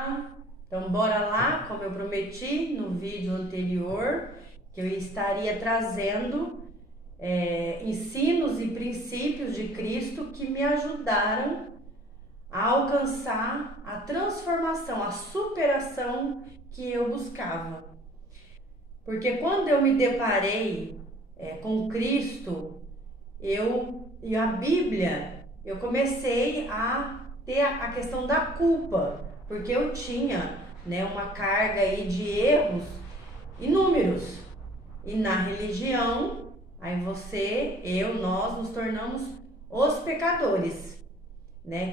Olá! Então bora lá, como eu prometi no vídeo anterior, que eu estaria trazendo ensinos e princípios de Cristo que me ajudaram a alcançar a transformação, a superação que eu buscava. Porque quando eu me deparei com Cristo, e a Bíblia, eu comecei a ter a questão da culpa, porque eu tinha uma carga aí de erros inúmeros. E na religião, aí nós nos tornamos os pecadores,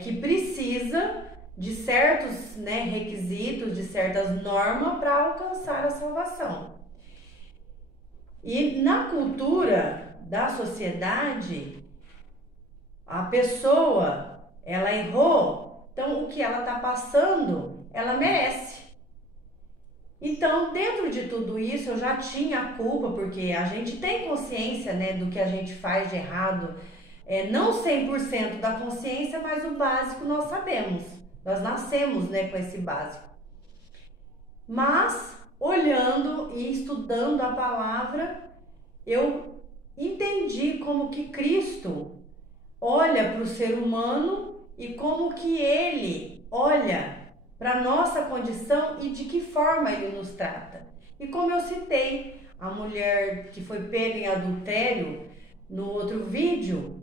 que precisa de certos requisitos, de certas normas para alcançar a salvação. E na cultura da sociedade, a pessoa, ela errou, então o que ela está passando, ela merece. Então, dentro de tudo isso, eu já tinha a culpa, porque a gente tem consciência do que a gente faz de errado, não 100% da consciência, mas o básico nós sabemos, nós nascemos com esse básico. Mas, olhando e estudando a palavra, eu entendi como que Cristo olha para o ser humano e como que ele olha para a nossa condição e de que forma ele nos trata. E como eu citei a mulher que foi pega em adultério no outro vídeo,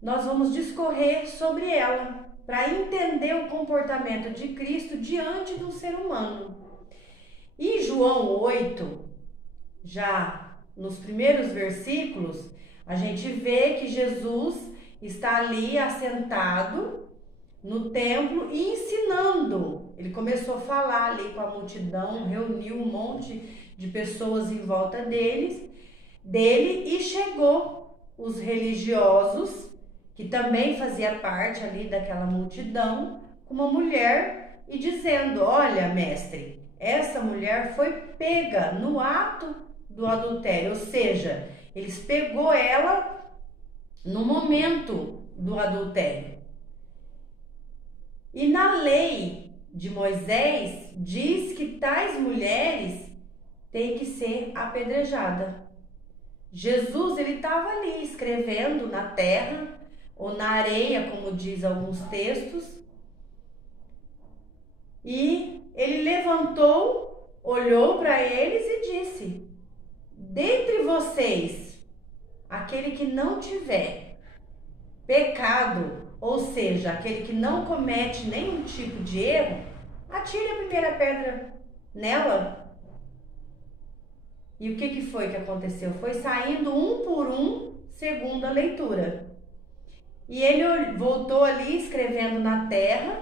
nós vamos discorrer sobre ela para entender o comportamento de Cristo diante do ser humano. E João 8, já nos primeiros versículos, a gente vê que Jesus está ali assentado no templo e ensinando. Ele começou a falar ali com a multidão, reuniu um monte de pessoas em volta dele e chegou os religiosos, que também fazia parte ali daquela multidão, com uma mulher e dizendo: olha, mestre, essa mulher foi pega no ato do adultério, ou seja, eles pegou ela no momento do adultério. E na lei de Moisés diz que tais mulheres têm que ser apedrejadas. Jesus, ele estava ali escrevendo na terra ou na areia, como diz alguns textos, e ele levantou, olhou para eles e disse: dentre vocês, aquele que não tiver pecado, ou seja, aquele que não comete nenhum tipo de erro, atire a primeira pedra nela. E o que foi que aconteceu? Foi saindo um por um, segundo a leitura. E ele voltou ali escrevendo na terra,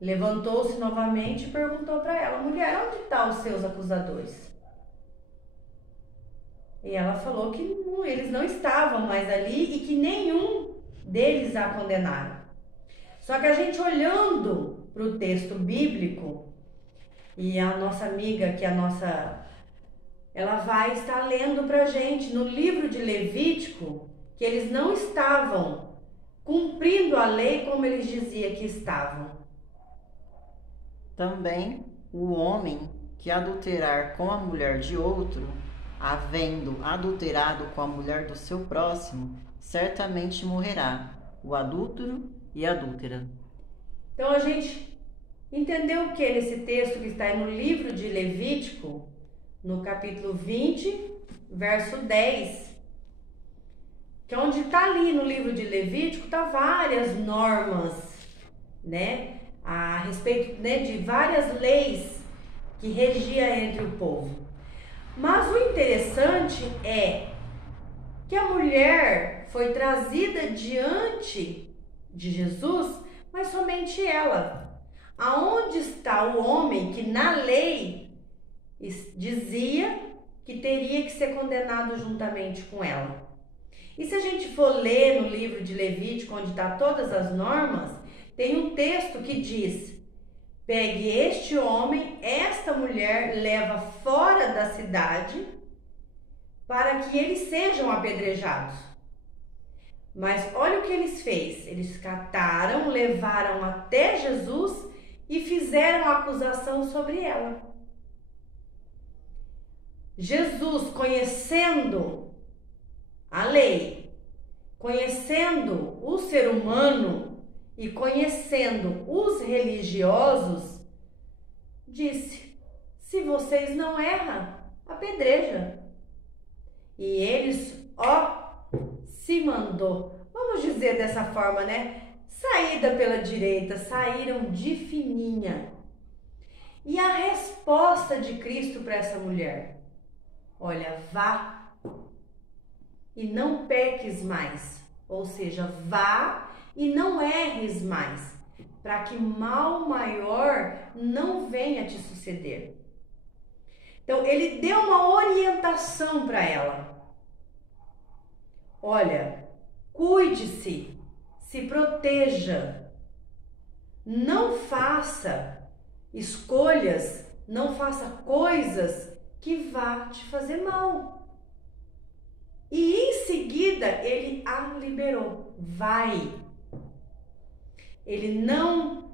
levantou-se novamente e perguntou para ela: mulher, onde estão os seus acusadores? E ela falou que eles não estavam mais ali e que nenhum deles a condenaram. Só que a gente olhando para o texto bíblico, e a nossa amiga, ela vai estar lendo para a gente no livro de Levítico, que eles não estavam cumprindo a lei como eles diziam que estavam. Também o homem que adulterar com a mulher de outro, havendo adulterado com a mulher do seu próximo, certamente morrerá, o adúltero e a adúltera. Então a gente entendeu o que nesse texto que está aí no livro de Levítico, no capítulo 20, verso 10, que onde está ali no livro de Levítico, tá várias normas, a respeito de várias leis que regia entre o povo. Mas o interessante é que a mulher foi trazida diante de Jesus, mas somente ela. Aonde está o homem que na lei dizia que teria que ser condenado juntamente com ela? E se a gente for ler no livro de Levítico, onde está todas as normas, tem um texto que diz: pegue este homem, esta mulher, leva fora da cidade para que eles sejam apedrejados. Mas olha o que eles fez. Eles cataram, levaram até Jesus e fizeram fizeram acusação sobre ela. Jesus, conhecendo a lei, conhecendo o ser humano e conhecendo os religiosos, disse: se vocês não erram, apedreja. E eles, se mandou, vamos dizer dessa forma, né? Saída pela direita, saíram de fininha. E a resposta de Cristo para essa mulher: olha, vá e não peques mais. Ou seja, vá e não erres mais, para que mal maior não venha te suceder. Então, ele deu uma orientação para ela. Olha, cuide-se, se proteja, não faça escolhas, não faça coisas que vá te fazer mal. E em seguida ele a liberou. Vai. Ele não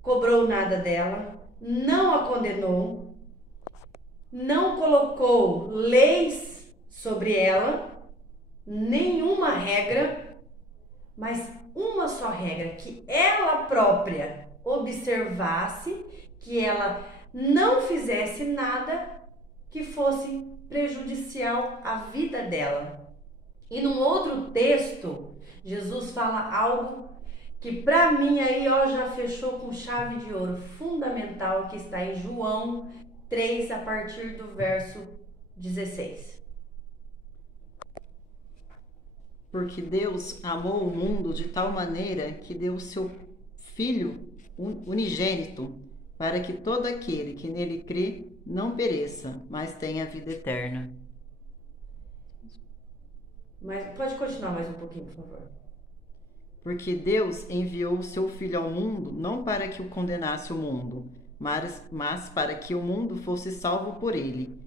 cobrou nada dela, não a condenou, não colocou leis sobre ela, nenhuma regra, mas uma só regra: que ela própria observasse, que ela não fizesse nada que fosse prejudicial à vida dela. E num outro texto, Jesus fala algo que para mim aí já fechou com chave de ouro, fundamental, que está em João 3, a partir do verso 16. Porque Deus amou o mundo de tal maneira que deu o seu Filho unigênito, para que todo aquele que nele crê não pereça, mas tenha vida eterna. Mas pode continuar mais um pouquinho, por favor. Porque Deus enviou o seu Filho ao mundo, não para que o condenasse o mundo, mas para que o mundo fosse salvo por ele.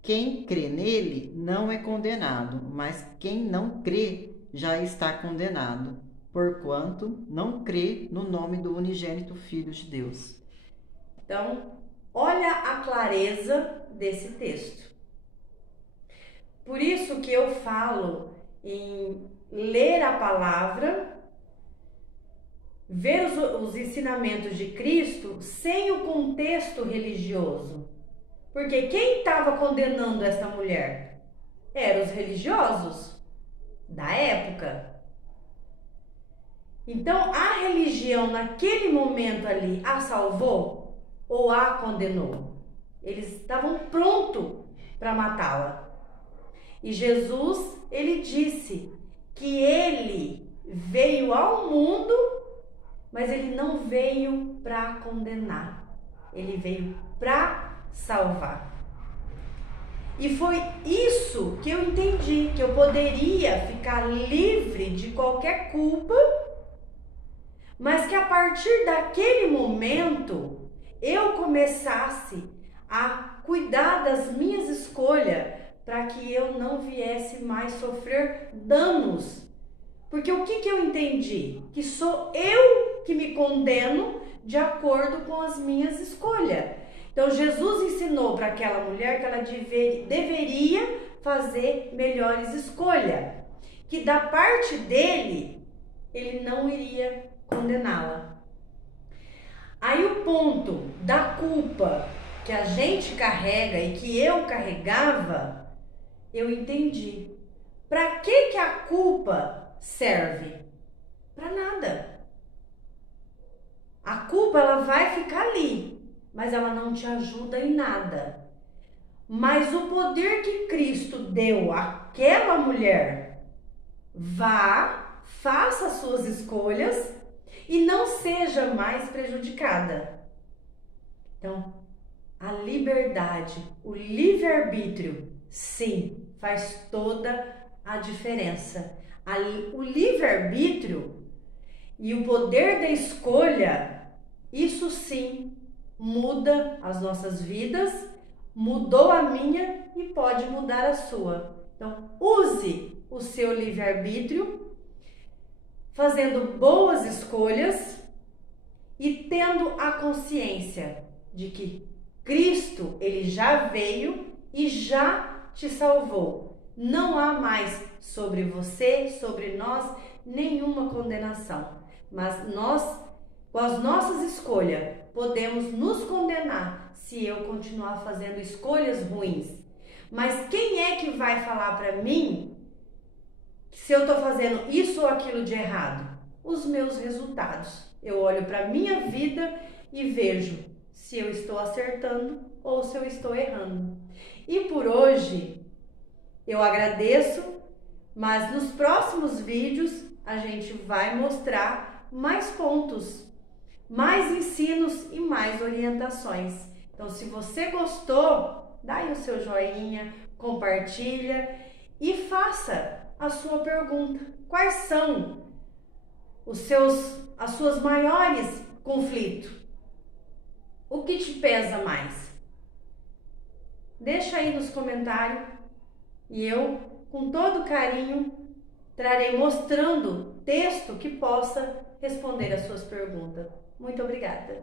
Quem crê nele não é condenado, mas quem não crê já está condenado, porquanto não crê no nome do unigênito Filho de Deus. Então, olha a clareza desse texto. Por isso que eu falo em ler a palavra, ver os ensinamentos de Cristo sem o contexto religioso. Porque quem estava condenando essa mulher? Eram os religiosos da época. Então, a religião naquele momento ali a salvou ou a condenou? Eles estavam prontos para matá-la. E Jesus, ele disse que ele veio ao mundo, mas ele não veio para condenar. Ele veio para salvar. E foi isso que eu entendi, que eu poderia ficar livre de qualquer culpa, mas que a partir daquele momento eu começasse a cuidar das minhas escolhas para que eu não viesse mais sofrer danos. Porque o que eu entendi? Que sou eu que me condeno de acordo com as minhas escolhas. Então, Jesus ensinou para aquela mulher que ela deveria fazer melhores escolhas, que da parte dele, ele não iria condená-la. Aí o ponto da culpa que a gente carrega e que eu carregava, eu entendi. Para que a culpa serve? Para nada. A culpa, ela vai ficar ali, mas ela não te ajuda em nada. Mas o poder que Cristo deu àquela mulher: vá, faça as suas escolhas e não seja mais prejudicada. Então, a liberdade, o livre-arbítrio, sim, faz toda a diferença. O livre-arbítrio e o poder da escolha, isso sim, muda as nossas vidas, mudou a minha e pode mudar a sua. Então, use o seu livre-arbítrio, fazendo boas escolhas e tendo a consciência de que Cristo, ele já veio e já te salvou. Não há mais sobre você, sobre nós, nenhuma condenação. Mas nós, com as nossas escolhas, podemos nos condenar se eu continuar fazendo escolhas ruins. Mas quem é que vai falar para mim se eu estou fazendo isso ou aquilo de errado? Os meus resultados. Eu olho para a minha vida e vejo se eu estou acertando ou se eu estou errando. E por hoje eu agradeço, mas nos próximos vídeos a gente vai mostrar mais pontos, mais ensinos e mais orientações. Então, se você gostou, dá aí o seu joinha, compartilha e faça a sua pergunta. Quais são as suas maiores conflitos? O que te pesa mais? Deixa aí nos comentários e eu, com todo carinho, trarei mostrando texto que possa responder as suas perguntas. Muito obrigada!